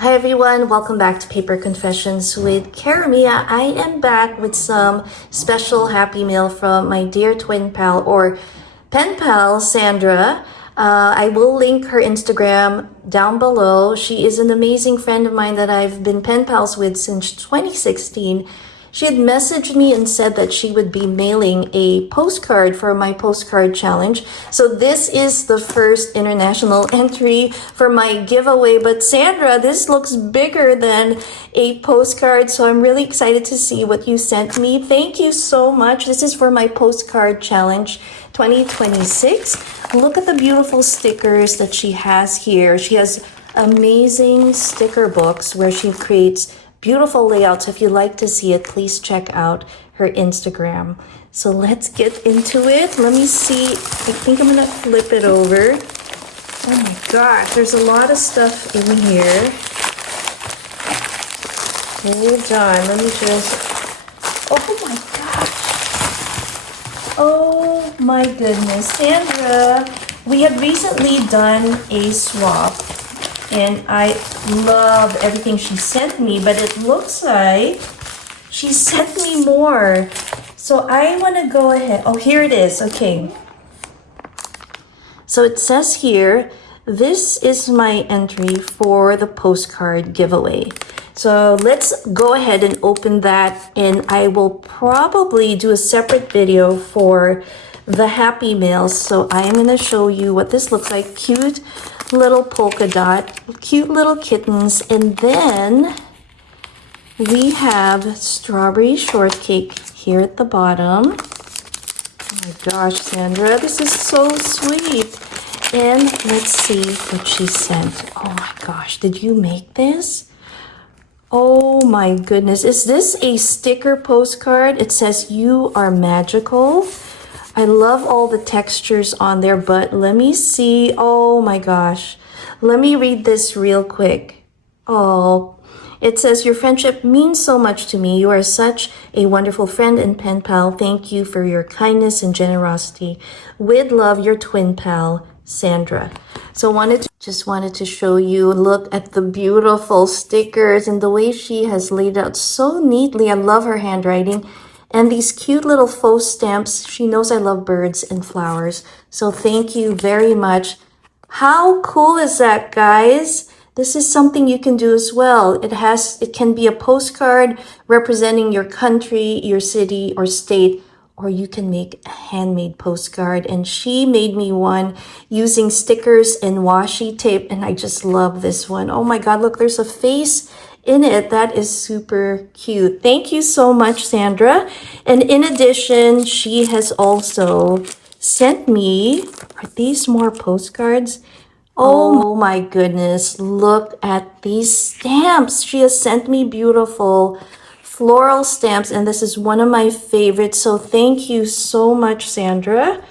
Hi everyone, welcome back to Paper Confessions with Karamia. I am back with some special happy mail from my dear twin pal or pen pal, Sandra. I will link her Instagram down below. She is an amazing friend of mine that I've been pen pals with since 2016. She had messaged me and said that she would be mailing a postcard for my postcard challenge. So this is the first international entry for my giveaway. But Sandra, this looks bigger than a postcard. So I'm really excited to see what you sent me. Thank you so much. This is for my postcard challenge 2026. Look at the beautiful stickers that she has here. She has amazing sticker books where she creates beautiful layouts. If you'd like to see it, please check out her Instagram. So let's get into it. Let me see. I think I'm gonna flip it over. Oh my gosh, there's a lot of stuff in here. Hold on, let me just... Oh my gosh. Oh my goodness. Sandra, we have recently done a swap and I love everything she sent me, but it looks like she sent me more. So I want to go ahead. Oh, here it is. Okay. So it says here, this is my entry for the postcard giveaway. So let's go ahead and open that, and I will probably do a separate video for the happy mails. So I'm going to show you what this looks like. Cute little polka dot, cute little kittens, and then we have strawberry shortcake here at the bottom. Oh my gosh, Sandra, this is so sweet. And let's see what she sent. Oh my gosh, did you make this? Oh my goodness, is this a sticker postcard? It says you are magical. I love all the textures on there, but let me see. Oh my gosh. Let me read this real quick. Oh, it says, your friendship means so much to me. You are such a wonderful friend and pen pal. Thank you for your kindness and generosity. With love, your twin pal, Sandra. So just wanted to show you, look at the beautiful stickers and the way she has laid out so neatly. I love her handwriting. And these cute little faux stamps. She knows I love birds and flowers. So thank you very much. How cool is that, guys? This is something you can do as well. It can be a postcard representing your country, your city, or state, or you can make a handmade postcard. And she made me one using stickers and washi tape, and I just love this one. Oh my God, look, there's a face in it. That is super cute. Thank you so much, Sandra. And in addition, she has also sent me, are these more postcards? Oh my goodness, look at these stamps. She has sent me beautiful floral stamps, and this is one of my favorites. So thank you so much, Sandra.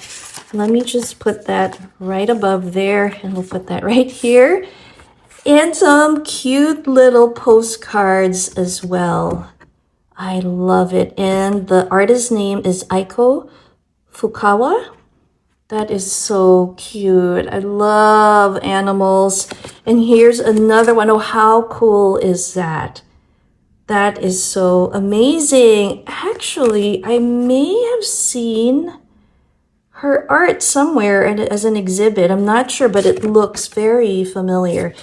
Let me just put that right above there, and we'll put that right here. And some cute little postcards as well. I love it. And the artist's name is Aiko Fukawa. That is so cute. I love animals. And here's another one. Oh, how cool is that? That is so amazing. Actually, I may have seen her art somewhere as an exhibit. I'm not sure, but it looks very familiar.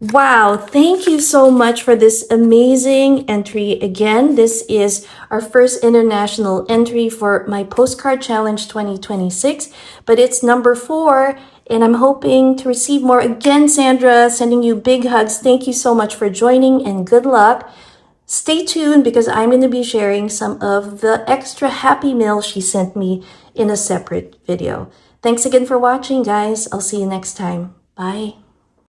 Wow, thank you so much for this amazing entry. Again, this is our first international entry for my postcard challenge 2026, but it's number 4, and I'm hoping to receive more. Again, Sandra, sending you big hugs. Thank you so much for joining, and good luck. Stay tuned because I'm going to be sharing some of the extra happy mail she sent me in a separate video. Thanks again for watching, guys. I'll see you next time. Bye.